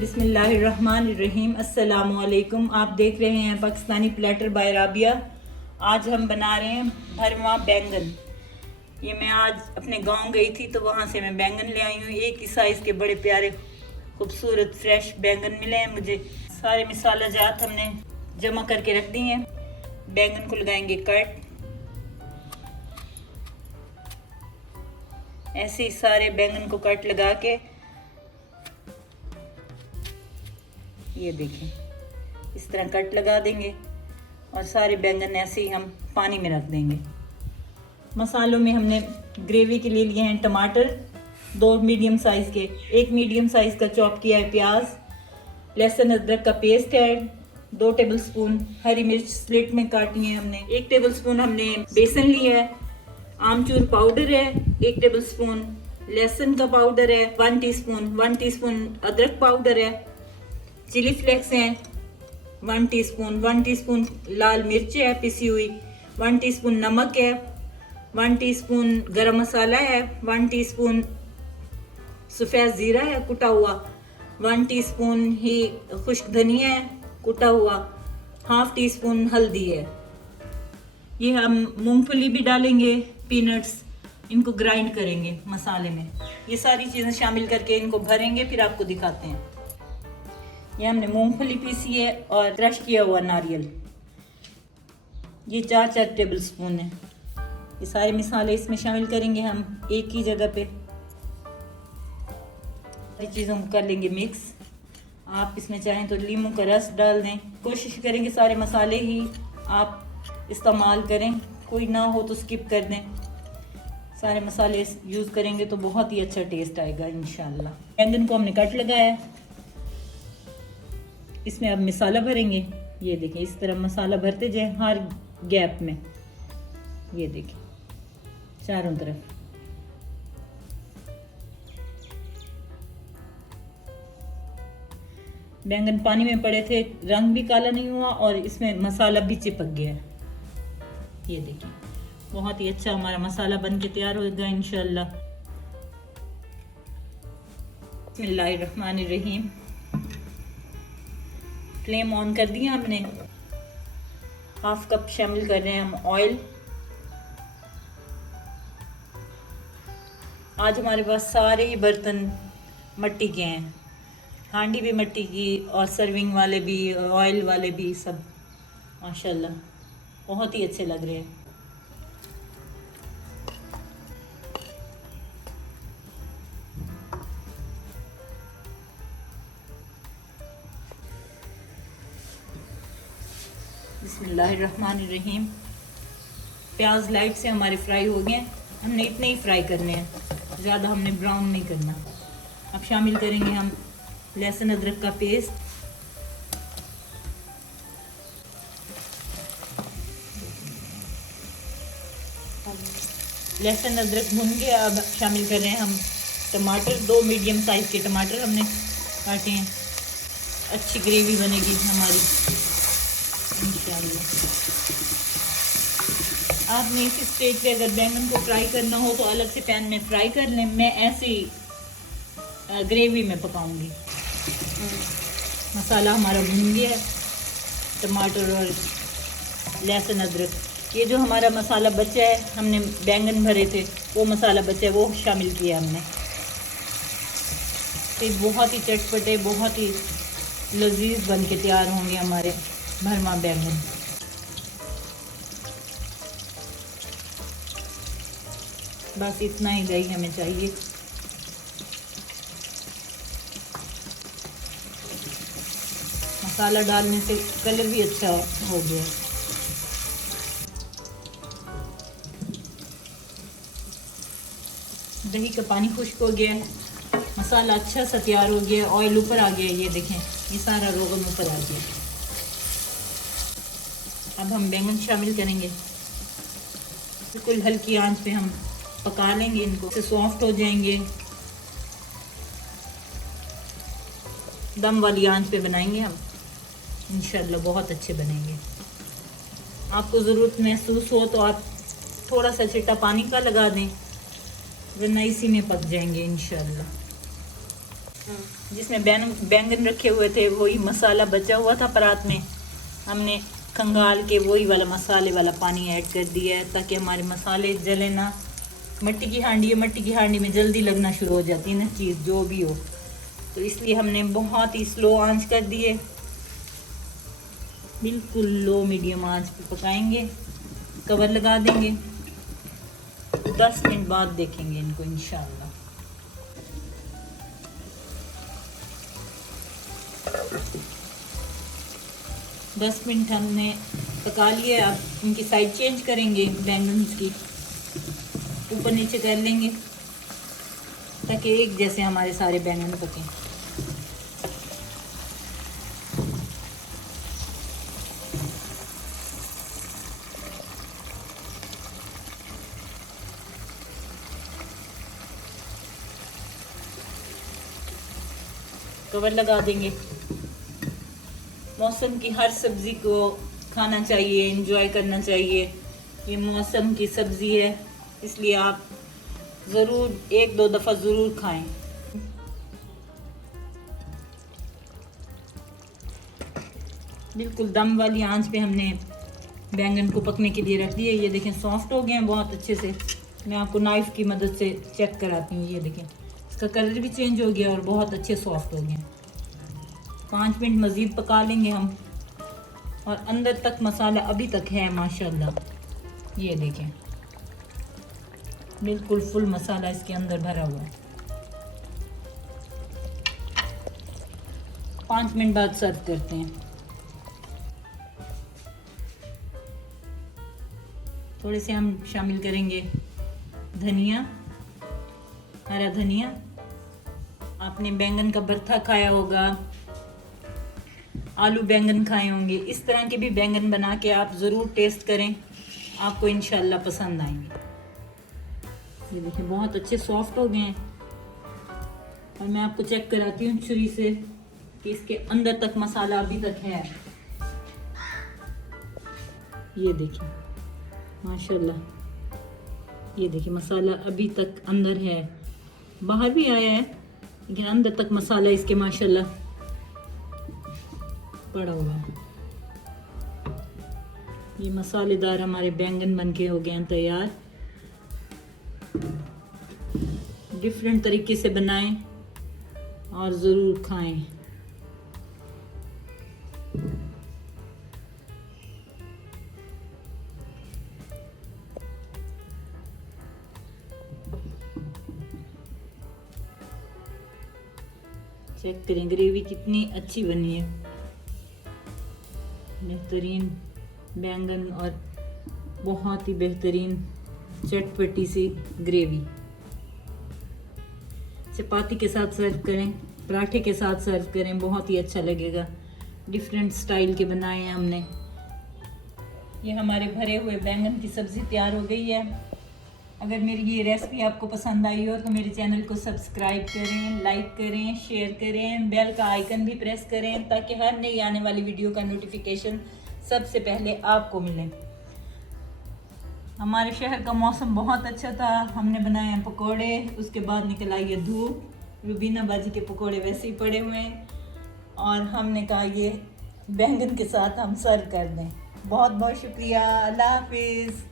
बिस्मिल्लाहिर्रहमानिर्रहीम। अस्सलामुअलैकुम। आप देख रहे हैं पाकिस्तानी प्लेटर बाय राबिया। आज हम बना रहे हैं भरवा बैंगन। ये मैं आज अपने गांव गई थी तो वहाँ से मैं बैंगन ले आई हूँ। एक ही साइज़ के बड़े प्यारे खूबसूरत फ्रेश बैंगन मिले हैं मुझे। सारे मसाला जात हमने जमा करके रख दिए हैं। बैंगन को लगाएंगे कट। ऐसे ही सारे बैंगन को कट लगा के ये देखें इस तरह कट लगा देंगे और सारे बैंगन ऐसे ही हम पानी में रख देंगे। मसालों में हमने ग्रेवी के लिए लिए हैं टमाटर 2 मीडियम साइज़ के, 1 मीडियम साइज़ का चॉप किया है प्याज, लहसुन अदरक का पेस्ट है, 2 टेबलस्पून हरी मिर्च स्लिट में काटी है हमने, 1 टेबलस्पून हमने बेसन लिया है, आमचूर पाउडर है 1 टेबलस्पून, लहसुन का पाउडर है 1 टीस्पून अदरक पाउडर है, चिली फ्लेक्स हैं 1 टीस्पून लाल मिर्च है पिसी हुई, 1 टीस्पून नमक है, 1 टीस्पून गरम मसाला है, 1 टीस्पून सफ़ेद ज़ीरा है कुटा हुआ, 1 टीस्पून ही खुश्क धनिया है कुटा हुआ, ½ टीस्पून हल्दी है। ये हम मूंगफली भी डालेंगे, पीनट्स, इनको ग्राइंड करेंगे मसाले में। ये सारी चीज़ें शामिल करके इनको भरेंगे, फिर आपको दिखाते हैं। ये हमने मूंगफली पीसी है और क्रश किया हुआ नारियल, ये 4 टेबलस्पून है। ये सारे मसाले इसमें शामिल करेंगे हम एक ही जगह पे। सारी चीज़ों को कर लेंगे मिक्स। आप इसमें चाहें तो नींबू का रस डाल दें। कोशिश करेंगे सारे मसाले ही आप इस्तेमाल करें, कोई ना हो तो स्किप कर दें। सारे मसाले यूज़ करेंगे तो बहुत ही अच्छा टेस्ट आएगा इंशाल्लाह। बैंगन को हमने कट लगाया है, इसमें अब मसाला भरेंगे। ये देखें इस तरह मसाला भरते जाए हर गैप में, ये देखें चारों तरफ। बैंगन पानी में पड़े थे, रंग भी काला नहीं हुआ और इसमें मसाला भी चिपक गया। ये देखिए बहुत ही अच्छा हमारा मसाला बन के तैयार होगा इंशाल्लाह। बिस्मिल्लाहिर्रहमानिर्रहीम। फ्लेम ऑन कर दिया हमने। ½ कप शामिल कर रहे हैं हम ऑयल। आज हमारे पास सारे ही बर्तन मिट्टी के हैं, हांडी भी मिट्टी की और सर्विंग वाले भी, ऑयल वाले भी, सब माशाल्लाह बहुत ही अच्छे लग रहे हैं। बिस्मिल्लाहिर्रहमानिर्रहीम। प्याज लाइट से हमारे फ्राई हो गए। हमने इतने ही फ्राई करने हैं, ज़्यादा हमने ब्राउन नहीं करना। अब शामिल करेंगे हम लहसुन अदरक का पेस्ट, लहसुन अदरक भून के अब शामिल कर रहे हैं हम टमाटर। 2 मीडियम साइज़ के टमाटर हमने काटे हैं। अच्छी ग्रेवी बनेगी हमारी इंशाल्लाह। आपने इस स्टेज पे अगर बैंगन को फ्राई करना हो तो अलग से पैन में फ्राई कर लें। मैं ऐसे ही ग्रेवी में पकाऊंगी। मसाला हमारा भून गया है, टमाटर और लहसुन अदरक। ये जो हमारा मसाला बचा है, हमने बैंगन भरे थे वो मसाला बचा है, वो शामिल किया हमने। तो बहुत ही चटपटे, बहुत ही लजीज बन के तैयार होंगे हमारे भरवा बैंगन। बस इतना ही दही हमें चाहिए। मसाला डालने से कलर भी अच्छा हो गया। दही का पानी खुश्क हो गया है, मसाला अच्छा सा तैयार हो गया, ऑयल ऊपर आ गया। ये देखें ये सारा रोगन ऊपर आ गया। अब हम बैंगन शामिल करेंगे। बिल्कुल हल्की आंच पे हम पका लेंगे इनको, से सॉफ्ट हो जाएंगे। दम वाली आंच पे बनाएंगे हम इंशाल्लाह, बहुत अच्छे बनेंगे। आपको ज़रूरत महसूस हो तो आप थोड़ा सा छिट्टा पानी का लगा दें, वरना इसी में पक जाएंगे इंशाल्लाह। जिसमें बैंगन रखे हुए थे वही मसाला बचा हुआ था परात में, हमने खंगाल के वही वाला मसाले वाला पानी ऐड कर दिया है ताकि हमारे मसाले जले ना। मिट्टी की हांडी है, मिट्टी की हांडी में जल्दी लगना शुरू हो जाती है ना चीज़ जो भी हो, तो इसलिए हमने बहुत ही स्लो आंच कर दिए, बिल्कुल लो मीडियम आंच पे पकाएंगे। कवर लगा देंगे, 10 मिनट बाद देखेंगे इनको इंशाल्लाह। 10 मिनट हमने पका लिया। अब इनकी साइड चेंज करेंगे, बैंगन की ऊपर नीचे कर लेंगे ताकि एक जैसे हमारे सारे बैंगन पकें। कवर लगा देंगे। मौसम की हर सब्ज़ी को खाना चाहिए, एंजॉय करना चाहिए। ये मौसम की सब्ज़ी है, इसलिए आप ज़रूर 1-2 दफ़ा ज़रूर खाएं। बिल्कुल दम वाली आंच पे हमने बैंगन को पकने के लिए रख दिए। ये देखें सॉफ्ट हो गए हैं बहुत अच्छे से। मैं आपको नाइफ़ की मदद से चेक कराती हूँ। ये देखें इसका कलर भी चेंज हो गया और बहुत अच्छे सॉफ्ट हो गए हैं। 5 मिनट मज़ीद पका लेंगे हम, और अंदर तक मसाला अभी तक है माशाल्लाह। ये देखें बिल्कुल फुल मसाला इसके अंदर भरा हुआ है। 5 मिनट बाद सर्व करते हैं। थोड़े से हम शामिल करेंगे धनिया, हरा धनिया। आपने बैंगन का भरता खाया होगा, आलू बैंगन खाए होंगे, इस तरह के भी बैंगन बना के आप ज़रूर टेस्ट करें, आपको इंशाल्लाह पसंद आएंगे। ये देखिए बहुत अच्छे सॉफ्ट हो गए हैं, और मैं आपको चेक कराती हूँ छुरी से कि इसके अंदर तक मसाला अभी तक है। ये देखिए माशाल्लाह, ये देखिए मसाला अभी तक अंदर है, बाहर भी आया है लेकिन अंदर तक मसाला इसके माशाल्लाह पड़ा हुआ है। ये मसालेदार हमारे बैंगन बनके हो गए हैं तैयार। डिफरेंट तरीके से बनाएं और ज़रूर खाएं। चेक करें ग्रेवी कितनी अच्छी बनी है, बेहतरीन बैंगन और बहुत ही बेहतरीन चटपटी सी ग्रेवी। चपाती के साथ सर्व करें, पराठे के साथ सर्व करें, बहुत ही अच्छा लगेगा। डिफरेंट स्टाइल के बनाए हैं हमने। ये हमारे भरे हुए बैंगन की सब्ज़ी तैयार हो गई है। अगर मेरी ये रेसिपी आपको पसंद आई हो तो मेरे चैनल को सब्सक्राइब करें, लाइक करें, शेयर करें, बेल का आइकन भी प्रेस करें ताकि हर नई आने वाली वीडियो का नोटिफिकेशन सबसे पहले आपको मिले। हमारे शहर का मौसम बहुत अच्छा था, हमने बनाए हैं पकोड़े, उसके बाद निकल आई है धूप। रुबीना बाजी के पकोड़े वैसे ही पड़े हुए हैं और हमने कहा ये बैंगन के साथ हम सर्व कर दें। बहुत बहुत शुक्रिया, अल्लाह हाफिज़।